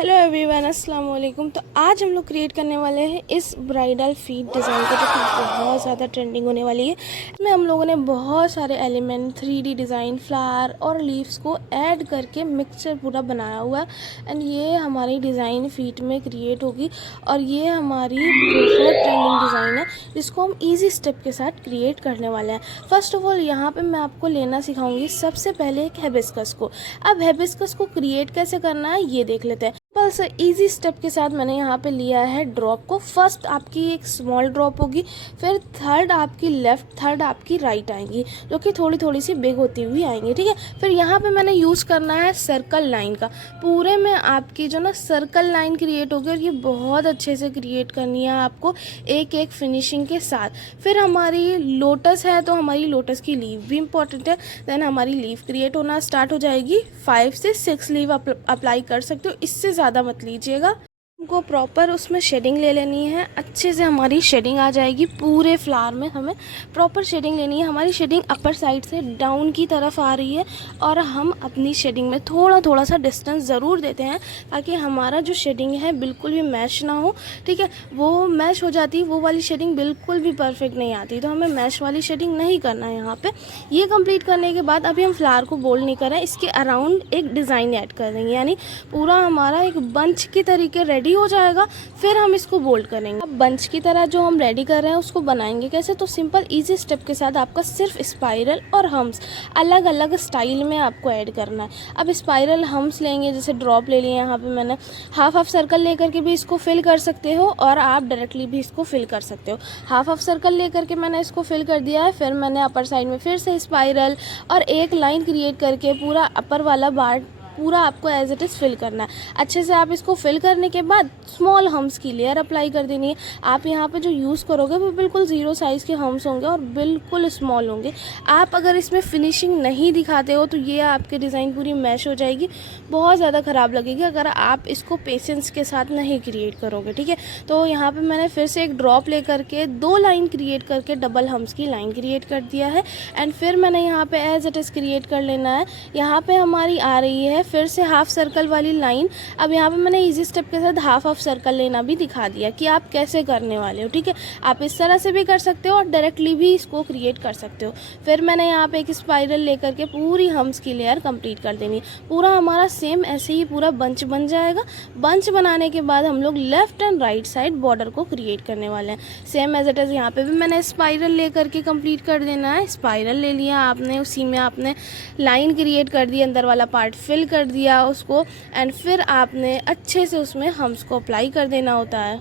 Hello everyone, अस्सलाम वालेकुम। तो आज हम लोग क्रिएट करने वाले हैं इस ब्राइडल फीट डिज़ाइन को, जो कि बहुत ज़्यादा ट्रेंडिंग होने वाली है। इसमें हम लोगों ने बहुत सारे एलिमेंट, 3D डिज़ाइन, फ्लावर और लीव्स को ऐड करके मिक्सचर पूरा बनाया हुआ है। एंड ये हमारी डिज़ाइन फीट में क्रिएट होगी और ये हमारी बहुत ट्रेंडिंग डिज़ाइन है, जिसको हम ईजी स्टेप के साथ क्रिएट करने वाले हैं। फर्स्ट ऑफ ऑल यहाँ पर मैं आपको लेना सिखाऊंगी सबसे पहले एक हिबिस्कस को। अब हिबिस्कस को क्रिएट कैसे करना है ये देख लेते हैं। सिंपल से इजी स्टेप के साथ मैंने यहाँ पे लिया है ड्रॉप को। फर्स्ट आपकी एक स्मॉल ड्रॉप होगी, फिर थर्ड आपकी लेफ़्ट, थर्ड आपकी राइट आएंगी, जो कि थोड़ी थोड़ी सी बिग होती हुई आएंगी। ठीक है, फिर यहाँ पे मैंने यूज़ करना है सर्कल लाइन का। पूरे में आपकी जो ना सर्कल लाइन क्रिएट होगी और ये बहुत अच्छे से क्रिएट करनी है आपको, एक एक फिनिशिंग के साथ। फिर हमारी लोटस है तो हमारी लोटस की लीव भी इंपॉर्टेंट है। देन हमारी लीव क्रिएट होना स्टार्ट हो जाएगी। 5 से 6 लीव अप्लाई कर सकते हो, इससे ज़्यादा मत लीजिएगा। हमको प्रॉपर उसमें शेडिंग ले लेनी है, अच्छे से हमारी शेडिंग आ जाएगी। पूरे फ्लावर में हमें प्रॉपर शेडिंग लेनी है। हमारी शेडिंग अपर साइड से डाउन की तरफ आ रही है और हम अपनी शेडिंग में थोड़ा थोड़ा सा डिस्टेंस ज़रूर देते हैं, ताकि हमारा जो शेडिंग है बिल्कुल भी मैच ना हो। ठीक है, वो मैच हो जाती, वो वाली शेडिंग बिल्कुल भी परफेक्ट नहीं आती, तो हमें मैच वाली शेडिंग नहीं करना है यहाँ पर। ये कम्प्लीट करने के बाद अभी हम फ्लावर को बोल्ड नहीं कर रहे हैं, इसके अराउंड एक डिज़ाइन ऐड कर देंगे, यानी पूरा हमारा एक बंच की तरीके रेडी हो जाएगा। फिर हम इसको बोल्ड करेंगे। अब बंच की तरह जो हम रेडी कर रहे हैं उसको बनाएंगे कैसे, तो सिंपल इजी स्टेप के साथ आपका सिर्फ स्पाइरल और हम्स अलग अलग स्टाइल में आपको ऐड करना है। अब स्पाइरल हम्स लेंगे, जैसे ड्रॉप ले लिए, यहाँ पे मैंने हाफ हाफ सर्कल लेकर के भी इसको फिल कर सकते हो और आप डायरेक्टली भी इसको फिल कर सकते हो। हाफ हाफ सर्कल लेकर के मैंने इसको फिल कर दिया है। फिर मैंने अपर साइड में फिर से स्पाइरल और एक लाइन क्रिएट करके पूरा अपर वाला पार्ट पूरा आपको एज इट इज़ फिल करना है। अच्छे से आप इसको फिल करने के बाद स्मॉल हम्स की लेयर अप्लाई कर देनी है। आप यहाँ पे जो यूज़ करोगे वो बिल्कुल 0 साइज़ के हम्स होंगे और बिल्कुल स्मॉल होंगे। आप अगर इसमें फिनिशिंग नहीं दिखाते हो तो ये आपके डिज़ाइन पूरी मैश हो जाएगी, बहुत ज़्यादा ख़राब लगेगी अगर आप इसको पेशेंस के साथ नहीं क्रिएट करोगे। ठीक है, तो यहाँ पर मैंने फिर से एक ड्रॉप ले करके 2 लाइन क्रिएट करके डबल हम्स की लाइन क्रिएट कर दिया है। एंड फिर मैंने यहाँ पर एज इट इज़ क्रिएट कर लेना है। यहाँ पर हमारी आ रही है फिर से हाफ सर्कल वाली लाइन। अब यहाँ पे मैंने इजी स्टेप के साथ हाफ हाफ सर्कल लेना भी दिखा दिया कि आप कैसे करने वाले हो। ठीक है, आप इस तरह से भी कर सकते हो और डायरेक्टली भी इसको क्रिएट कर सकते हो। फिर मैंने यहाँ पे एक स्पाइरल लेकर के पूरी हम्स की लेयर कंप्लीट कर देनी। पूरा हमारा सेम ऐसे ही पूरा बंच बन जाएगा। बंच बनाने के बाद हम लोग left and right side border को क्रिएट करने वाले हैं। सेम एज इट इज़ यहाँ पे भी मैंने स्पाइरल लेकर के कंप्लीट कर देना है। स्पाइरल ले लिया आपने, उसी में आपने लाइन क्रिएट कर दी, अंदर वाला पार्ट फिल कर दिया उसको, एंड फिर आपने अच्छे से उसमें हम्स को अप्लाई कर देना होता है।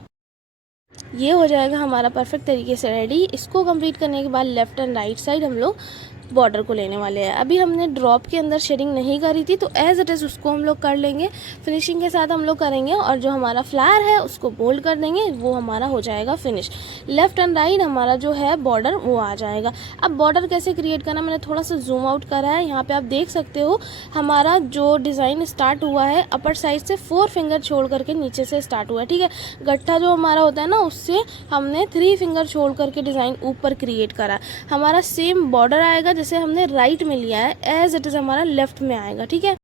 ये हो जाएगा हमारा परफेक्ट तरीके से रेडी। इसको कंप्लीट करने के बाद लेफ़्ट एंड राइट साइड हम लोग बॉर्डर को लेने वाले हैं। अभी हमने ड्रॉप के अंदर शेडिंग नहीं करी थी, तो एज इट इज़ उसको हम लोग कर लेंगे, फिनिशिंग के साथ हम लोग करेंगे और जो हमारा फ्लावर है उसको बोल्ड कर देंगे, वो हमारा हो जाएगा फिनिश। लेफ्ट एंड राइट हमारा जो है बॉर्डर वो आ जाएगा। अब बॉर्डर कैसे क्रिएट करना, मैंने थोड़ा सा जूम आउट करा है। यहाँ पर आप देख सकते हो हमारा जो डिज़ाइन स्टार्ट हुआ है अपर साइड से 4 फिंगर छोड़ करके नीचे से स्टार्ट हुआ है। ठीक है, गट्ठा जो हमारा होता है ना, उससे हमने 3 फिंगर छोड़ करके डिज़ाइन ऊपर क्रिएट करा। हमारा सेम बॉर्डर आएगा जैसे हमने राइट में लिया है, एज इट इज़ हमारा लेफ्ट में आएगा। ठीक है,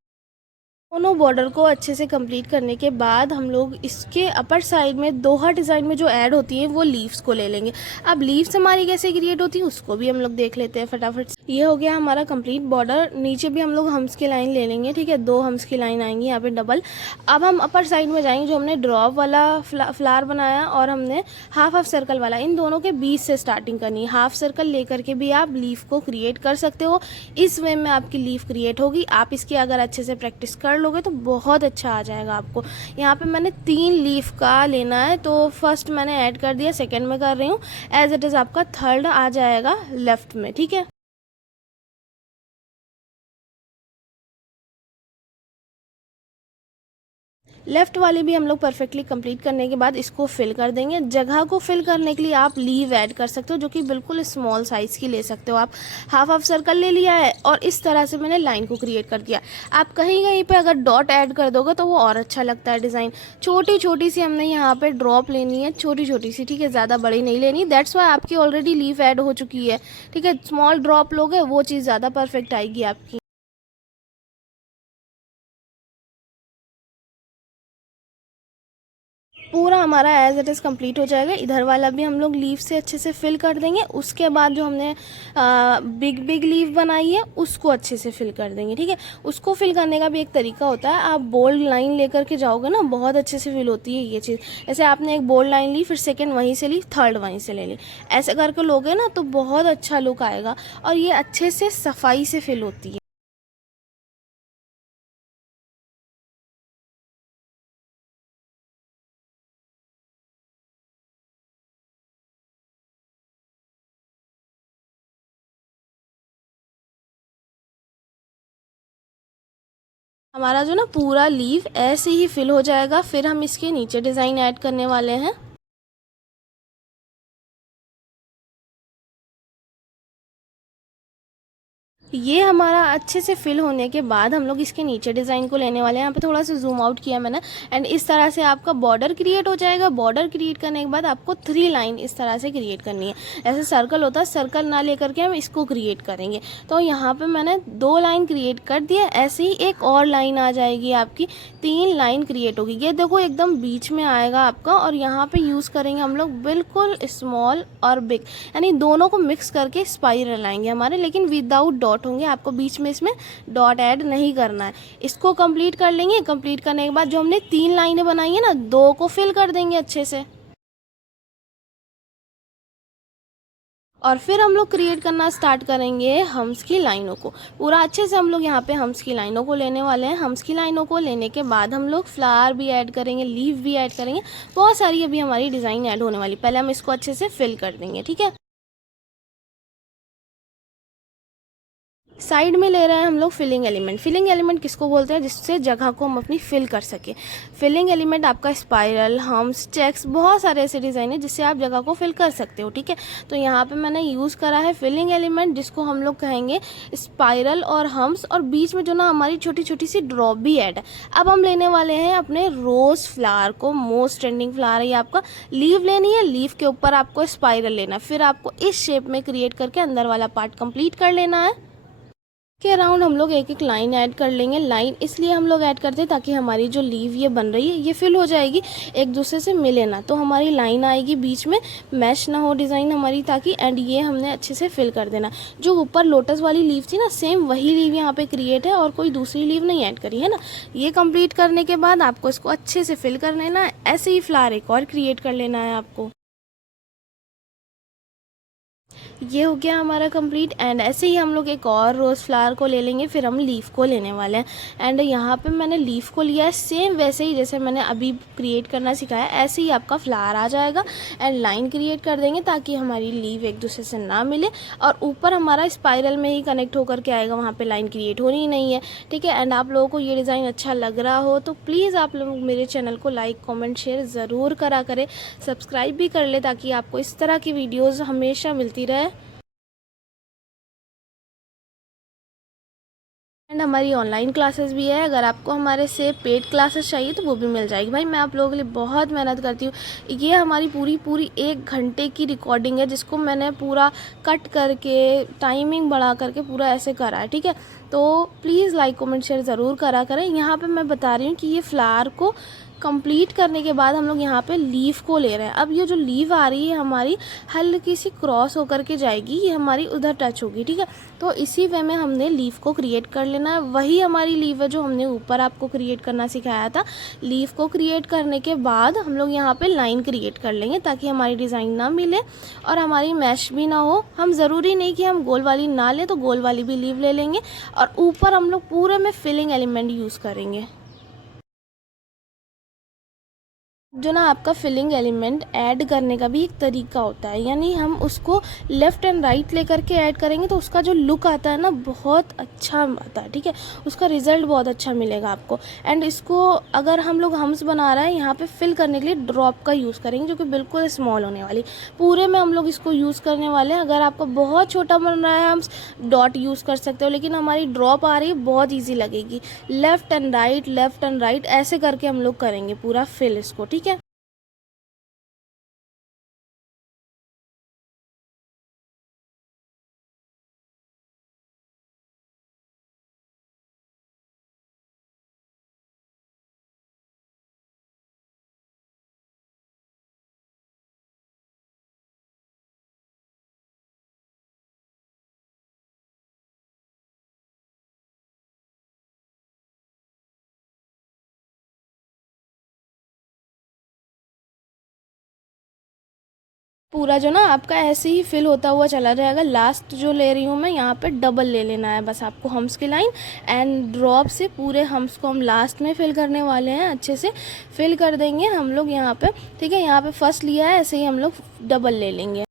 दोनों बॉर्डर को अच्छे से कंप्लीट करने के बाद हम लोग इसके अपर साइड में दोहा डिज़ाइन में जो ऐड होती है वो लीव्स को ले लेंगे। अब लीव्स हमारी कैसे क्रिएट होती है उसको भी हम लोग देख लेते हैं फटाफट से। ये हो गया हमारा कंप्लीट बॉर्डर। नीचे भी हम लोग हम्स की लाइन ले लेंगे। ठीक है, 2 हम्स की लाइन आएंगी यहाँ पे डबल। अब हम अपर साइड में जाएंगे, जो हमने ड्रॉप वाला फ्लावर बनाया और हमने हाफ हाफ सर्कल वाला, इन दोनों के बीच से स्टार्टिंग करनी है। हाफ सर्कल लेकर के भी आप लीफ को क्रिएट कर सकते हो। इस वे में आपकी लीफ क्रिएट होगी। आप इसकी अगर अच्छे से प्रैक्टिस कर लोगे तो बहुत अच्छा आ जाएगा आपको। यहाँ पे मैंने 3 लीफ का लेना है, तो फर्स्ट मैंने ऐड कर दिया, सेकंड में कर रही हूँ। एज इट इज़ आपका थर्ड आ जाएगा लेफ्ट में। ठीक है, लेफ़्ट वाली भी हम लोग परफेक्टली कंप्लीट करने के बाद इसको फिल कर देंगे। जगह को फिल करने के लिए आप लीव ऐड कर सकते हो, जो कि बिल्कुल स्मॉल साइज़ की ले सकते हो। आप हाफ हाफ सर्कल ले लिया है और इस तरह से मैंने लाइन को क्रिएट कर दिया। आप कहीं कहीं पे अगर डॉट ऐड कर दोगे तो वो और अच्छा लगता है डिज़ाइन। छोटी छोटी सी हमने यहाँ पे ड्रॉप लेनी है, छोटी छोटी सी। ठीक है, ज़्यादा बड़ी नहीं लेनी, दैट्स वाई आपकी ऑलरेडी लीव ऐड हो चुकी है। ठीक है, स्मॉल ड्रॉप लोगे वो चीज़ ज़्यादा परफेक्ट आएगी आपकी। पूरा हमारा एज इट इज़ कंप्लीट हो जाएगा। इधर वाला भी हम लोग लीफ से अच्छे से फिल कर देंगे। उसके बाद जो हमने बिग बिग लीफ बनाई है उसको अच्छे से फिल कर देंगे, ठीक है। उसको फिल करने का भी एक तरीका होता है, आप बोल्ड लाइन लेकर के जाओगे ना, बहुत अच्छे से फिल होती है ये चीज़। जैसे आपने एक बोल्ड लाइन ली, फिर सेकेंड वहीं से ली, थर्ड वहीं से ले ली, ऐसे करके लोगे ना तो बहुत अच्छा लुक आएगा और ये अच्छे से सफाई से फिल होती है। हमारा जो ना पूरा लीफ ऐसे ही फिल हो जाएगा। फिर हम इसके नीचे डिज़ाइन ऐड करने वाले हैं। ये हमारा अच्छे से फिल होने के बाद हम लोग इसके नीचे डिज़ाइन को लेने वाले हैं। यहाँ पे थोड़ा सा जूम आउट किया मैंने, एंड इस तरह से आपका बॉर्डर क्रिएट हो जाएगा। बॉर्डर क्रिएट करने के बाद आपको 3 लाइन इस तरह से क्रिएट करनी है। ऐसे सर्कल होता है, सर्कल ना लेकर के हम इसको क्रिएट करेंगे। तो यहाँ पे मैंने 2 लाइन क्रिएट कर दिया। ऐसे ही एक और लाइन आ जाएगी आपकी, 3 लाइन क्रिएट होगी। ये देखो एकदम बीच में आएगा आपका, और यहाँ पे यूज़ करेंगे हम लोग बिल्कुल स्मॉल और बिग, यानी दोनों को मिक्स करके स्पाइरल आएंगे हमारे, लेकिन विदाउट डॉट होंगे। आपको बीच में इसमें डॉट ऐड नहीं करना है। इसको कंप्लीट कर लेंगे। कंप्लीट करने के बाद जो हमने 3 लाइनें बनाई है ना, 2 को फिल कर देंगे अच्छे से, और फिर हम लोग क्रिएट करना स्टार्ट करेंगे हम्स की लाइनों को। पूरा अच्छे से हम लोग यहाँ पे हम्स की लाइनों को लेने वाले हैं। हम्स की लाइनों को लेने के बाद हम लोग फ्लावर भी ऐड करेंगे, लीफ भी ऐड करेंगे, बहुत सारी अभी हमारी डिज़ाइन ऐड होने वाली। पहले हम इसको अच्छे से फिल कर देंगे, ठीक है। साइड में ले रहे हैं हम लोग फिलिंग एलिमेंट। फिलिंग एलिमेंट किसको बोलते हैं? जिससे जगह को हम अपनी फिल कर सके। फिलिंग एलिमेंट आपका स्पाइरल, हम्स, चेक्स, बहुत सारे ऐसे डिज़ाइन है जिससे आप जगह को फिल कर सकते हो, ठीक है। तो यहाँ पे मैंने यूज़ करा है फिलिंग एलिमेंट, जिसको हम लोग कहेंगे स्पाइरल और हम्स, और बीच में जो ना हमारी छोटी छोटी सी ड्रॉप भी ऐड है। अब हम लेने वाले हैं अपने रोज़ फ्लावर को। मोस्ट ट्रेंडिंग फ्लावर है ये आपका। लीव लेनी है, लीव के ऊपर आपको स्पाइरल लेना है, फिर आपको इस शेप में क्रिएट करके अंदर वाला पार्ट कंप्लीट कर लेना है। के अराउंड हम लोग एक एक लाइन ऐड कर लेंगे। लाइन इसलिए हम लोग ऐड करते हैं ताकि हमारी जो लीव ये बन रही है ये फिल हो जाएगी, एक दूसरे से मिले ना, तो हमारी लाइन आएगी बीच में, मैश ना हो डिज़ाइन हमारी, ताकि एंड ये हमने अच्छे से फिल कर देना। जो ऊपर लोटस वाली लीव थी ना, सेम वही लीव यहाँ पे क्रिएट है, और कोई दूसरी लीव नहीं ऐड करी है ना। ये कंप्लीट करने के बाद आपको इसको अच्छे से फिल कर लेना है। ऐसे ही फ्लावर एक और क्रिएट कर लेना है आपको। ये हो गया हमारा कंप्लीट। एंड ऐसे ही हम लोग एक और रोज़ फ्लावर को ले लेंगे, फिर हम लीफ को लेने वाले हैं। एंड यहाँ पे मैंने लीफ को लिया है, सेम वैसे ही जैसे मैंने अभी क्रिएट करना सिखाया, ऐसे ही आपका फ्लावर आ जाएगा। एंड लाइन क्रिएट कर देंगे ताकि हमारी लीव एक दूसरे से ना मिले, और ऊपर हमारा स्पाइरल में ही कनेक्ट होकर के आएगा, वहाँ पर लाइन क्रिएट होनी ही नहीं है, ठीक है। एंड आप लोगों को ये डिज़ाइन अच्छा लग रहा हो तो प्लीज़ आप लोग मेरे चैनल को लाइक कॉमेंट शेयर ज़रूर करा करें, सब्सक्राइब भी कर ले ताकि आपको इस तरह की वीडियोज़ हमेशा मिलती रहे। एंड हमारी ऑनलाइन क्लासेस भी है। अगर आपको हमारे से पेड क्लासेस चाहिए तो वो भी मिल जाएगी। भाई मैं आप लोगों के लिए बहुत मेहनत करती हूँ। ये हमारी पूरी पूरी 1 घंटे की रिकॉर्डिंग है, जिसको मैंने पूरा कट करके टाइमिंग बढ़ा करके पूरा ऐसे करा है, ठीक है। तो प्लीज़ लाइक कमेंट शेयर ज़रूर करा करें। यहाँ पे मैं बता रही हूँ कि ये फ्लावर को कंप्लीट करने के बाद हम लोग यहाँ पे लीफ को ले रहे हैं। अब ये जो लीफ आ रही है हमारी हल्की सी क्रॉस होकर के जाएगी, ये हमारी उधर टच होगी, ठीक है। तो इसी वे में हमने लीफ को क्रिएट कर लेना है। वही हमारी लीफ है जो हमने ऊपर आपको क्रिएट करना सिखाया था। लीफ को क्रिएट करने के बाद हम लोग यहाँ पे लाइन क्रिएट कर लेंगे ताकि हमारी डिज़ाइन ना मिले और हमारी मैश भी ना हो। हम ज़रूरी नहीं कि हम गोल वाली ना लें, तो गोल वाली भी लीफ ले लेंगे, और ऊपर हम लोग पूरे में फिलिंग एलिमेंट यूज़ करेंगे। जो ना आपका फिलिंग एलिमेंट ऐड करने का भी एक तरीका होता है, यानी हम उसको लेफ़्ट एंड राइट लेकर के ऐड करेंगे तो उसका जो लुक आता है ना बहुत अच्छा आता है, ठीक है। उसका रिज़ल्ट बहुत अच्छा मिलेगा आपको। एंड इसको अगर हम लोग हम्स बना रहे हैं, यहाँ पे फिल करने के लिए ड्रॉप का यूज़ करेंगे जो कि बिल्कुल स्मॉल होने वाली। पूरे में हम लोग इसको यूज़ करने वाले हैं। अगर आपका बहुत छोटा बन रहा है, हम डॉट यूज़ कर सकते हो, लेकिन हमारी ड्रॉप आ रही है बहुत ईजी लगेगी। लेफ़्ट एंड राइट ऐसे करके हम लोग करेंगे पूरा फिल इसको, ठीक है। पूरा जो ना आपका ऐसे ही फिल होता हुआ चला जाएगा। लास्ट जो ले रही हूँ मैं यहाँ पे डबल ले लेना है बस आपको हम्स की लाइन, एंड ड्रॉप से पूरे हम्स को हम लास्ट में फिल करने वाले हैं। अच्छे से फिल कर देंगे हम लोग यहाँ पे, ठीक है। यहाँ पे फर्स्ट लिया है, ऐसे ही हम लोग डबल ले लेंगे।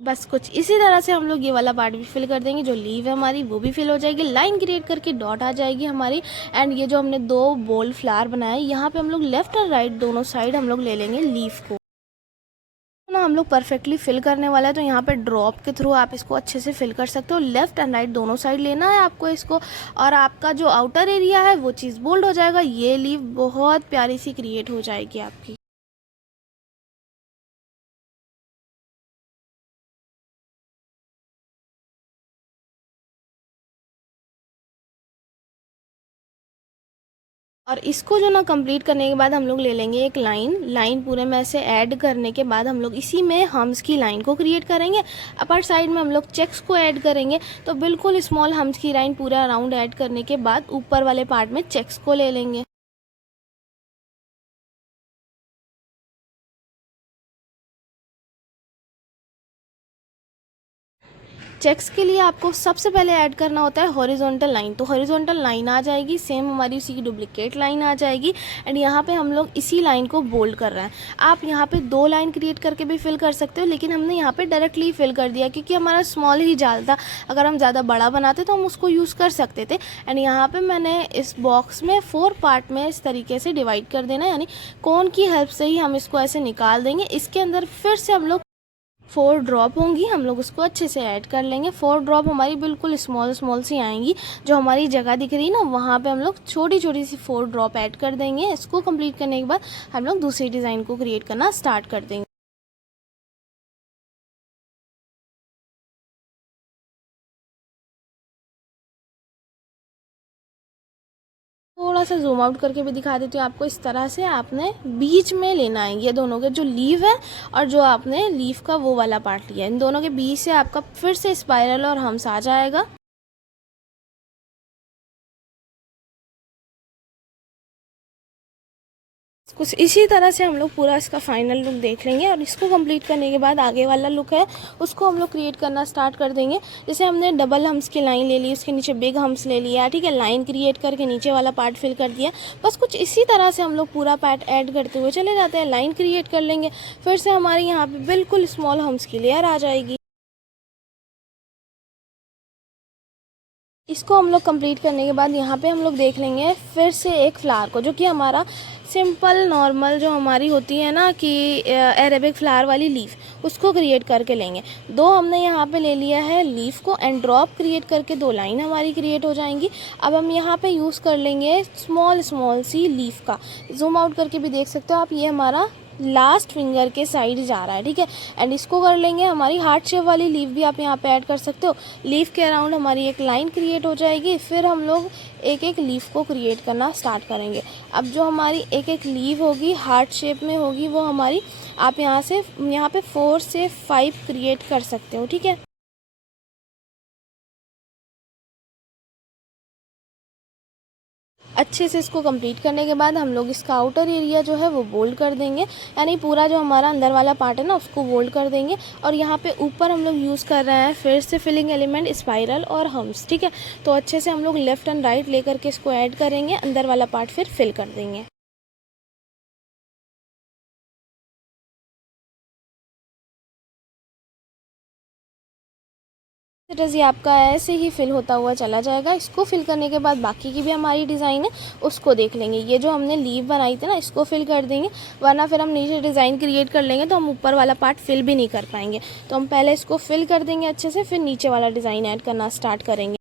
बस कुछ इसी तरह से हम लोग ये वाला पार्ट भी फिल कर देंगे। जो लीव है हमारी वो भी फिल हो जाएगी, लाइन क्रिएट करके डॉट आ जाएगी हमारी। एंड ये जो हमने दो बोल्ड फ्लावर बनाए, यहाँ पे हम लोग लेफ्ट और राइट दोनों साइड हम लोग ले लेंगे लीफ को ना। हम लोग परफेक्टली फिल करने वाला है, तो यहाँ पे ड्रॉप के थ्रू आप इसको अच्छे से फिल कर सकते हो। लेफ्ट एंड राइट दोनों साइड लेना है आपको इसको, और आपका जो आउटर एरिया है वो चीज़ बोल्ड हो जाएगा। ये लीव बहुत प्यारी सी क्रिएट हो जाएगी आपकी। और इसको जो ना कंप्लीट करने के बाद हम लोग ले लेंगे एक लाइन। लाइन पूरे में ऐसे ऐड करने के बाद हम लोग इसी में हम्स की लाइन को क्रिएट करेंगे। अपर साइड में हम लोग चेक्स को ऐड करेंगे, तो बिल्कुल स्मॉल हम्स की लाइन पूरा अराउंड ऐड करने के बाद ऊपर वाले पार्ट में चेक्स को ले लेंगे। चेक्स के लिए आपको सबसे पहले ऐड करना होता है हॉरिजॉन्टल लाइन। तो हॉरिजॉन्टल लाइन आ जाएगी, सेम हमारी उसी की डुप्लीकेट लाइन आ जाएगी। एंड यहाँ पे हम लोग इसी लाइन को बोल्ड कर रहे हैं। आप यहाँ पे दो लाइन क्रिएट करके भी फिल कर सकते हो, लेकिन हमने यहाँ पे डायरेक्टली फिल कर दिया क्योंकि हमारा स्मॉल ही जाल था। अगर हम ज़्यादा बड़ा बनाते तो हम उसको यूज़ कर सकते थे। एंड यहाँ पर मैंने इस बॉक्स में 4 पार्ट में इस तरीके से डिवाइड कर देना, यानी कोन की हेल्प से ही हम इसको ऐसे निकाल देंगे। इसके अंदर फिर से हम लोग 4 ड्रॉप होंगी, हम लोग उसको अच्छे से ऐड कर लेंगे। 4 ड्रॉप हमारी बिल्कुल स्मॉल स्मॉल सी आएंगी। जो हमारी जगह दिख रही है ना, वहाँ पे हम लोग छोटी छोटी सी 4 ड्रॉप ऐड कर देंगे। इसको कंप्लीट करने के बाद हम लोग दूसरी डिज़ाइन को क्रिएट करना स्टार्ट कर देंगे। थोड़ा सा जूम आउट करके भी दिखा देती हूँ आपको। इस तरह से आपने बीच में लेना है ये दोनों के, जो लीव है और जो आपने लीव का वो वाला पार्ट लिया है, इन दोनों के बीच से आपका फिर से स्पाइरल और हम्स आ जाएगा। कुछ इसी तरह से हम लोग पूरा इसका फाइनल लुक देख लेंगे, और इसको कंप्लीट करने के बाद आगे वाला लुक है उसको हम लोग क्रिएट करना स्टार्ट कर देंगे। जैसे हमने डबल हम्स की लाइन ले ली, उसके नीचे बिग हम्स ले लिया, ठीक है। लाइन क्रिएट करके नीचे वाला पार्ट फिल कर दिया। बस कुछ इसी तरह से हम लोग पूरा पार्ट ऐड करते हुए चले जाते हैं। लाइन क्रिएट कर लेंगे, फिर से हमारी यहाँ पर बिल्कुल स्मॉल हम्स की लेयर आ जाएगी। इसको हम लोग कंप्लीट करने के बाद यहाँ पे हम लोग देख लेंगे फिर से एक फ्लावर को, जो कि हमारा सिंपल नॉर्मल जो हमारी होती है ना कि अरेबिक फ्लावर वाली लीफ, उसको क्रिएट करके लेंगे। दो हमने यहाँ पे ले लिया है लीफ को, एंड ड्रॉप क्रिएट करके दो लाइन हमारी क्रिएट हो जाएंगी। अब हम यहाँ पे यूज़ कर लेंगे स्मॉल स्मॉल सी लीफ का। जूम आउट करके भी देख सकते हो आप, ये हमारा लास्ट फिंगर के साइड जा रहा है, ठीक है। एंड इसको कर लेंगे हमारी हार्ट शेप वाली लीफ भी आप यहाँ पे ऐड कर सकते हो। लीफ के अराउंड हमारी एक लाइन क्रिएट हो जाएगी, फिर हम लोग एक एक लीफ को क्रिएट करना स्टार्ट करेंगे। अब जो हमारी एक एक लीफ होगी हार्ट शेप में होगी, वो हमारी आप यहाँ पे 4 से 5 क्रिएट कर सकते हो, ठीक है। अच्छे से इसको कंप्लीट करने के बाद हम लोग इसका आउटर एरिया जो है वो बोल्ड कर देंगे, यानी पूरा जो हमारा अंदर वाला पार्ट है ना उसको बोल्ड कर देंगे। और यहाँ पे ऊपर हम लोग यूज़ कर रहे हैं फिर से फिलिंग एलिमेंट स्पाइरल और हम्स, ठीक है। तो अच्छे से हम लोग लेफ्ट एंड राइट लेकर के इसको ऐड करेंगे, अंदर वाला पार्ट फिर फिल कर देंगे। जी आपका ऐसे ही फिल होता हुआ चला जाएगा। इसको फिल करने के बाद बाकी की भी हमारी डिज़ाइन है उसको देख लेंगे। ये जो हमने लीव बनाई थी ना, इसको फिल कर देंगे, वरना फिर हम नीचे डिज़ाइन क्रिएट कर लेंगे तो हम ऊपर वाला पार्ट फिल भी नहीं कर पाएंगे। तो हम पहले इसको फिल कर देंगे अच्छे से, फिर नीचे वाला डिज़ाइन ऐड करना स्टार्ट करेंगे।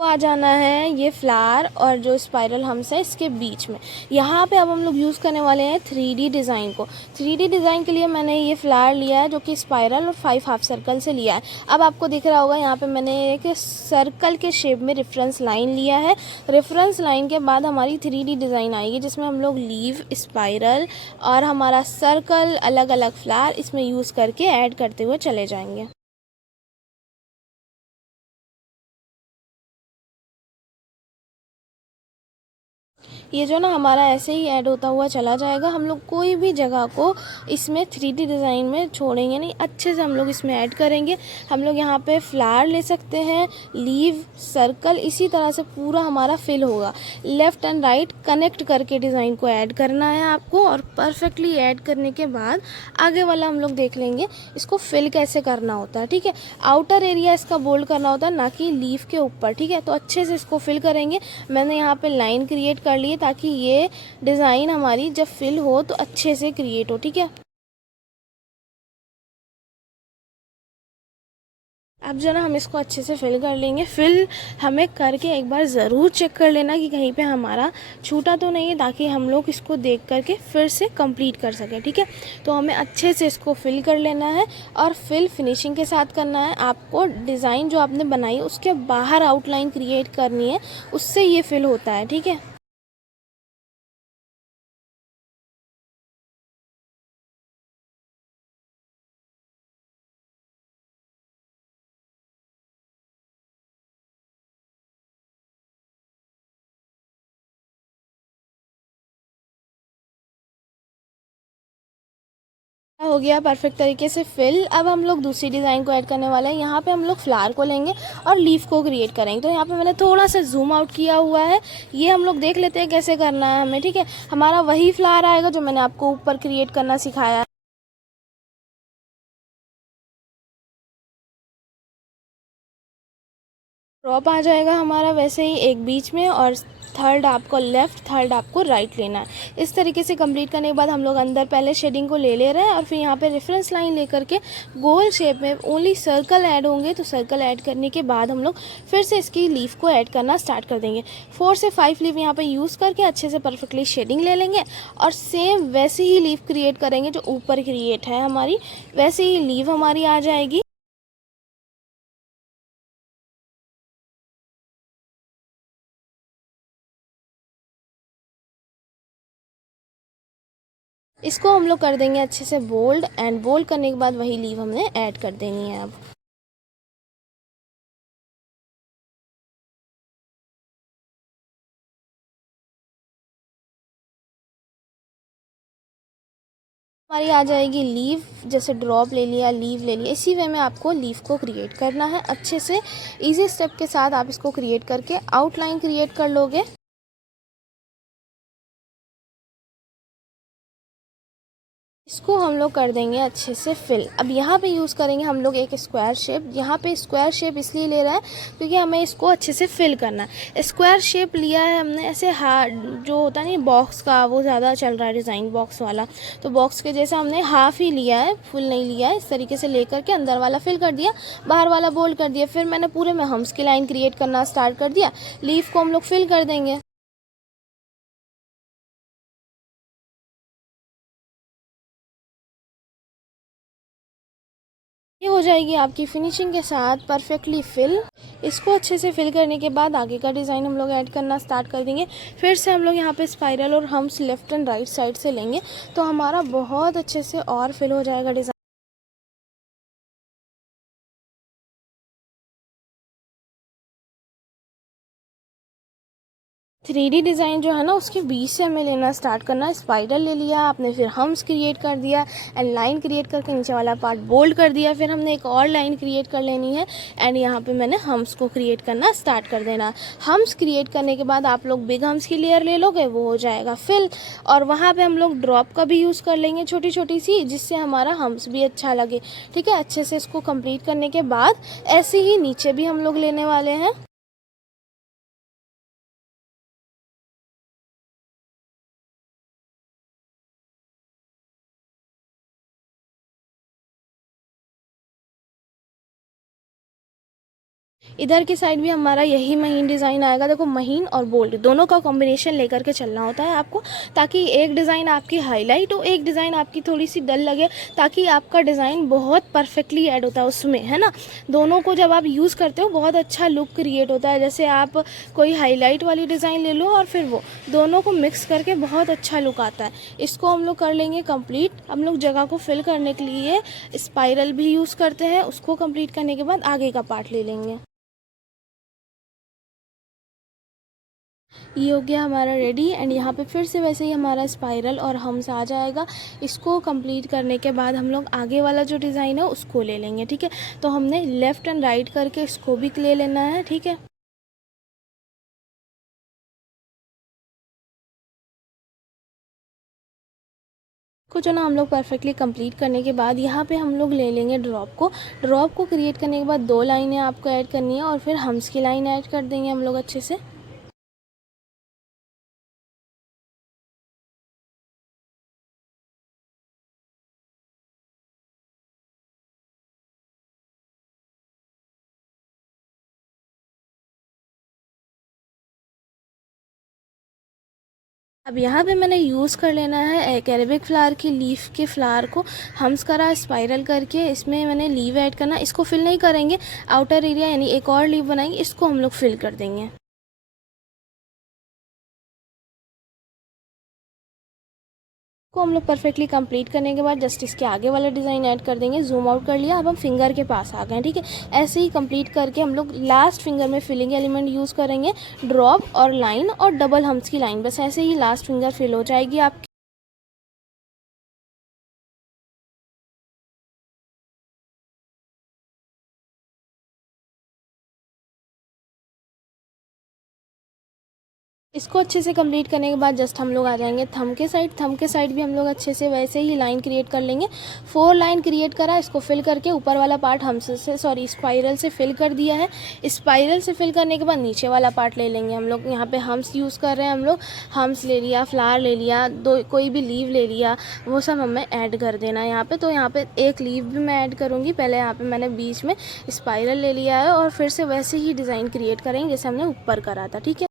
तो आ जाना है ये फ्लावर और जो स्पाइरल हम्स है इसके बीच में। यहाँ पे अब हम लोग यूज़ करने वाले हैं 3D डिज़ाइन को। 3D डिज़ाइन के लिए मैंने ये फ्लावर लिया है जो कि स्पाइरल और 5 हाफ सर्कल से लिया है। अब आपको दिख रहा होगा यहाँ पे मैंने एक सर्कल के शेप में रेफरेंस लाइन लिया है। रेफरेंस लाइन के बाद हमारी 3D डिज़ाइन आएगी जिसमें हम लोग लीव, स्पाइरल और हमारा सर्कल, अलग अलग फ्लावर इसमें यूज़ करके ऐड करते हुए चले जाएंगे। ये जो ना हमारा ऐसे ही ऐड होता हुआ चला जाएगा। हम लोग कोई भी जगह को इसमें 3D डिज़ाइन में छोड़ेंगे नहीं, अच्छे से हम लोग इसमें ऐड करेंगे। हम लोग यहाँ पे फ्लावर ले सकते हैं, लीव, सर्कल, इसी तरह से पूरा हमारा फिल होगा। लेफ़्ट एंड राइट कनेक्ट करके डिज़ाइन को ऐड करना है आपको, और परफेक्टली ऐड करने के बाद आगे वाला हम लोग देख लेंगे इसको फिल कैसे करना होता है। ठीक है, आउटर एरिया इसका बोल्ड करना होता है, ना कि लीफ के ऊपर। ठीक है, तो अच्छे से इसको फिल करेंगे। मैंने यहाँ पे लाइन क्रिएट कर ली ताकि ये डिज़ाइन हमारी जब फिल हो तो अच्छे से क्रिएट हो। ठीक है, अब जो ना हम इसको अच्छे से फिल कर लेंगे। फिल हमें करके एक बार ज़रूर चेक कर लेना कि कहीं पे हमारा छूटा तो नहीं है, ताकि हम लोग इसको देख करके फिर से कंप्लीट कर सकें। ठीक है, तो हमें अच्छे से इसको फिल कर लेना है, और फिल फिनिशिंग के साथ करना है। आपको डिज़ाइन जो आपने बनाई है उसके बाहर आउटलाइन क्रिएट करनी है, उससे ये फिल होता है। ठीक है, हो गया परफेक्ट तरीके से फिल। अब हम लोग दूसरी डिज़ाइन को ऐड करने वाले हैं। यहाँ पे हम लोग फ्लावर को लेंगे और लीफ को क्रिएट करेंगे। तो यहाँ पे मैंने थोड़ा सा जूम आउट किया हुआ है, ये हम लोग देख लेते हैं कैसे करना है हमें। ठीक है, हमारा वही फ्लावर आएगा जो मैंने आपको ऊपर क्रिएट करना सिखाया है। ड्रॉप आ जाएगा हमारा वैसे ही एक बीच में, और थर्ड आपको लेफ़्ट, थर्ड आपको राइट लेना है। इस तरीके से कंप्लीट करने के बाद हम लोग अंदर पहले शेडिंग को ले रहे हैं, और फिर यहाँ पे रेफरेंस लाइन लेकर के गोल शेप में ओनली सर्कल ऐड होंगे। तो सर्कल ऐड करने के बाद हम लोग फिर से इसकी लीफ को ऐड करना स्टार्ट कर देंगे। 4 से 5 लीफ यहाँ पे यूज़ करके अच्छे से परफेक्टली शेडिंग ले लेंगे, और सेम वैसे ही लीफ क्रिएट करेंगे जो ऊपर क्रिएट है हमारी, वैसे ही लीफ हमारी आ जाएगी। इसको हम लोग कर देंगे अच्छे से बोल्ड, एंड बोल्ड करने के बाद वही लीव हमने ऐड कर देनी है। अब हमारी आ जाएगी लीव। जैसे ड्रॉप ले लिया, लीव ले लिया, इसी वे में आपको लीव को क्रिएट करना है अच्छे से। इजी स्टेप के साथ आप इसको क्रिएट करके आउटलाइन क्रिएट कर लोगे। इसको हम लोग कर देंगे अच्छे से फिल। अब यहाँ पे यूज़ करेंगे हम लोग एक स्क्वायर शेप। यहाँ पे स्क्वायर शेप इसलिए ले रहा है क्योंकि हमें इसको अच्छे से फिल करना है। स्क्वायर शेप लिया है हमने ऐसे, हार्ड जो होता है नहीं बॉक्स का, वो ज़्यादा चल रहा है डिज़ाइन बॉक्स वाला, तो बॉक्स के जैसा हमने हाफ ही लिया है, फुल नहीं लिया है। इस तरीके से लेकर के अंदर वाला फिल कर दिया, बाहर वाला बोल्ड कर दिया। फिर मैंने पूरे में हम्स की लाइन क्रिएट करना स्टार्ट कर दिया। लीफ को हम लोग फिल कर देंगे। ये हो जाएगी आपकी फिनिशिंग के साथ परफेक्टली फिल। इसको अच्छे से फिल करने के बाद आगे का डिज़ाइन हम लोग ऐड करना स्टार्ट कर देंगे। फिर से हम लोग यहाँ पे स्पाइरल और hums left and right side से लेंगे, तो हमारा बहुत अच्छे से और फिल हो जाएगा डिज़ाइन। 3D डिज़ाइन जो है ना उसके बीच से हमें लेना स्टार्ट करना है। स्पाइडर ले लिया आपने, फिर हम्स क्रिएट कर दिया, एंड लाइन क्रिएट करके नीचे वाला पार्ट बोल्ड कर दिया। फिर हमने एक और लाइन क्रिएट कर लेनी है, एंड यहाँ पे मैंने हम्स को क्रिएट करना स्टार्ट कर देना। हम्स क्रिएट करने के बाद आप लोग बिग हम्स की लेयर ले लोगे, वो हो जाएगा फिल। और वहाँ पर हम लोग ड्रॉप का भी यूज़ कर लेंगे छोटी छोटी सी, जिससे हमारा हम्स भी अच्छा लगे। ठीक है, अच्छे से इसको कंप्लीट करने के बाद ऐसे ही नीचे भी हम लोग लेने वाले हैं। इधर की साइड भी हमारा यही महीन डिज़ाइन आएगा। देखो महीन और बोल्ड दोनों का कॉम्बिनेशन लेकर के चलना होता है आपको, ताकि एक डिज़ाइन आपकी हाईलाइट हो, एक डिज़ाइन आपकी थोड़ी सी डल लगे, ताकि आपका डिज़ाइन बहुत परफेक्टली ऐड होता है उसमें, है ना। दोनों को जब आप यूज़ करते हो बहुत अच्छा लुक क्रिएट होता है। जैसे आप कोई हाईलाइट वाली डिज़ाइन ले लो और फिर वो दोनों को मिक्स करके बहुत अच्छा लुक आता है। इसको हम लोग कर लेंगे कंप्लीट। हम लोग जगह को फिल करने के लिए स्पाइरल भी यूज़ करते हैं। उसको कंप्लीट करने के बाद आगे का पार्ट ले लेंगे। ये हो गया हमारा रेडी। एंड यहाँ पे फिर से वैसे ही हमारा स्पाइरल और हम्स आ जाएगा। इसको कंप्लीट करने के बाद हम लोग आगे वाला जो डिज़ाइन है उसको ले लेंगे, ठीक है। तो हमने लेफ़्ट एंड राइट करके इसको भी ले लेना है, ठीक है। को जो ना हम लोग परफेक्टली कंप्लीट करने के बाद यहाँ पे हम लोग ले लेंगे ड्रॉप को। ड्रॉप को क्रिएट करने के बाद 2 लाइनें आपको ऐड करनी है और फिर हम्स की लाइन ऐड कर देंगे हम लोग अच्छे से। अब यहाँ पे मैंने यूज़ कर लेना है एक अरेबिक फ्लावर की लीफ के फ्लावर को हम्स करा स्पाइरल करके, इसमें मैंने लीव ऐड करना। इसको फिल नहीं करेंगे, आउटर एरिया यानी एक और लीव बनाएंगे, इसको हम लोग फिल कर देंगे। को हम लोग परफेक्टली कंप्लीट करने के बाद जस्ट इसके आगे वाला डिज़ाइन ऐड कर देंगे। जूम आउट कर लिया, अब हम फिंगर के पास आ गए हैं, ठीक है। ऐसे ही कंप्लीट करके हम लोग लास्ट फिंगर में फिलिंग एलिमेंट यूज़ करेंगे, ड्रॉप और लाइन और डबल हम्स की लाइन। बस ऐसे ही लास्ट फिंगर फिल हो जाएगी आपकी। इसको अच्छे से कंप्लीट करने के बाद जस्ट हम लोग आ जाएंगे थंब के साइड। थंब के साइड भी हम लोग अच्छे से वैसे ही लाइन क्रिएट कर लेंगे। 4 लाइन क्रिएट करा, इसको फिल करके ऊपर वाला पार्ट स्पाइरल से फिल कर दिया है। स्पाइरल से फिल करने के बाद नीचे वाला पार्ट ले लेंगे हम लोग। यहाँ पे हम्स यूज़ कर रहे हैं हम लोग। हम्स ले लिया, फ्लावर ले लिया, कोई भी लीव ले लिया, वो सब हमें ऐड कर देना है यहाँ पे। तो यहाँ पे एक लीव भी मैं ऐड करूँगी। पहले यहाँ पे मैंने बीच में स्पाइरल ले लिया है और फिर से वैसे ही डिज़ाइन क्रिएट करेंगे जैसे हमने ऊपर करा था, ठीक है।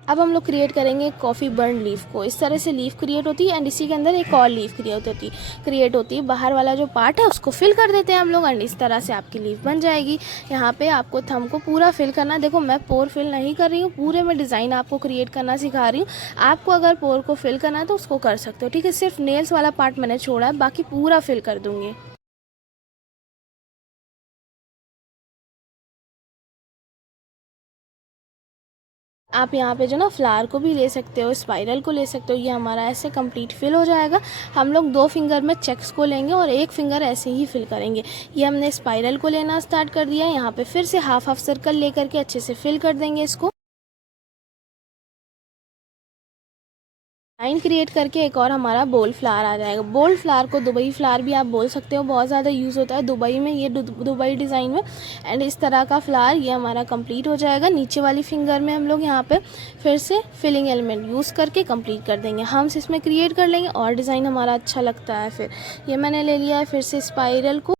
अब हम लोग क्रिएट करेंगे कॉफ़ी बर्न लीफ को। इस तरह से लीफ क्रिएट होती है एंड इसी के अंदर एक और लीफ क्रिएट होती है। बाहर वाला जो पार्ट है उसको फिल कर देते हैं हम लोग एंड इस तरह से आपकी लीफ बन जाएगी। यहाँ पे आपको थंब को पूरा फिल करना। देखो मैं पोर फिल नहीं कर रही हूँ, पूरे में डिज़ाइन आपको क्रिएट करना सिखा रही हूँ। आपको अगर पोर को फिल करना है तो उसको कर सकते हो, ठीक है। सिर्फ नेल्स वाला पार्ट मैंने छोड़ा है, बाकी पूरा फिल कर दूँगी। आप यहाँ पे जो ना फ्लावर को भी ले सकते हो, स्पाइरल को ले सकते हो। ये हमारा ऐसे कंप्लीट फिल हो जाएगा। हम लोग 2 फिंगर में चेक्स को लेंगे और एक फिंगर ऐसे ही फिल करेंगे। ये हमने स्पाइरल को लेना स्टार्ट कर दिया है। यहाँ पे फिर से हाफ हाफ सर्कल लेकर के अच्छे से फिल कर देंगे इसको। लाइन क्रिएट करके एक और हमारा बोल फ्लावर आ जाएगा। बोल फ्लावर को दुबई फ्लावर भी आप बोल सकते हो, बहुत ज़्यादा यूज़ होता है दुबई में, ये दुबई डिज़ाइन में। एंड इस तरह का फ्लावर ये हमारा कंप्लीट हो जाएगा। नीचे वाली फिंगर में हम लोग यहाँ पे फिर से फिलिंग एलिमेंट यूज़ करके कंप्लीट कर देंगे। हम इसमें क्रिएट कर लेंगे और डिज़ाइन हमारा अच्छा लगता है। फिर ये मैंने ले लिया है फिर से स्पाइरल को।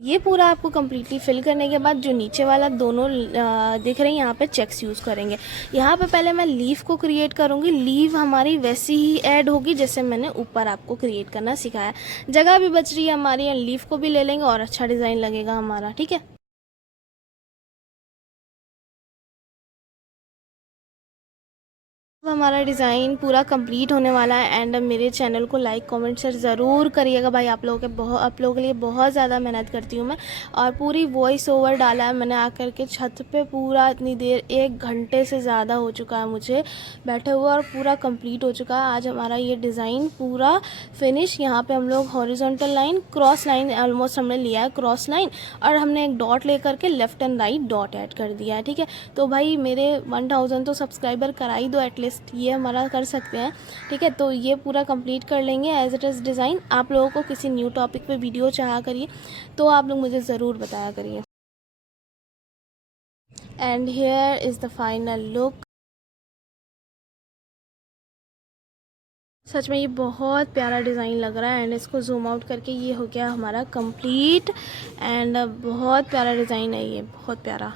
ये पूरा आपको कम्प्लीटली फिल करने के बाद जो नीचे वाला दोनों दिख रहे हैं यहाँ पे चेक्स यूज़ करेंगे। यहाँ पे पहले मैं लीफ को क्रिएट करूँगी। लीव हमारी वैसी ही ऐड होगी जैसे मैंने ऊपर आपको क्रिएट करना सिखाया। जगह भी बच रही है हमारी, लीफ को भी ले लेंगे और अच्छा डिज़ाइन लगेगा हमारा, ठीक है। अब हमारा डिज़ाइन पूरा कंप्लीट होने वाला है एंड मेरे चैनल को लाइक कमेंट शेयर ज़रूर करिएगा भाई। आप लोगों के लिए बहुत ज़्यादा मेहनत करती हूँ मैं। और पूरी वॉइस ओवर डाला है मैंने आकर के छत पे, पूरा इतनी देर 1 घंटे से ज़्यादा हो चुका है मुझे बैठे हुए और पूरा कंप्लीट हो चुका है। आज हमारा ये डिज़ाइन पूरा फिनिश। यहाँ पर हम लोग horizontal line, cross line almost हमने लिया है, क्रॉस लाइन, और हमने एक डॉट लेकर के left and right dot add कर दिया है, ठीक है। तो भाई मेरे 1000 तो सब्सक्राइबर करा ही दो एटलीस्ट, ये हमारा कर सकते हैं, ठीक है। तो ये पूरा कंप्लीट कर लेंगे एज इट इज़ डिज़ाइन। आप लोगों को किसी न्यू टॉपिक पे वीडियो चाहा करिए तो आप लोग मुझे ज़रूर बताया करिए। And here is the final look. सच में ये बहुत प्यारा डिज़ाइन लग रहा है एंड इसको जूम आउट करके ये हो गया हमारा कंप्लीट। एंड बहुत प्यारा डिज़ाइन है ये, बहुत प्यारा।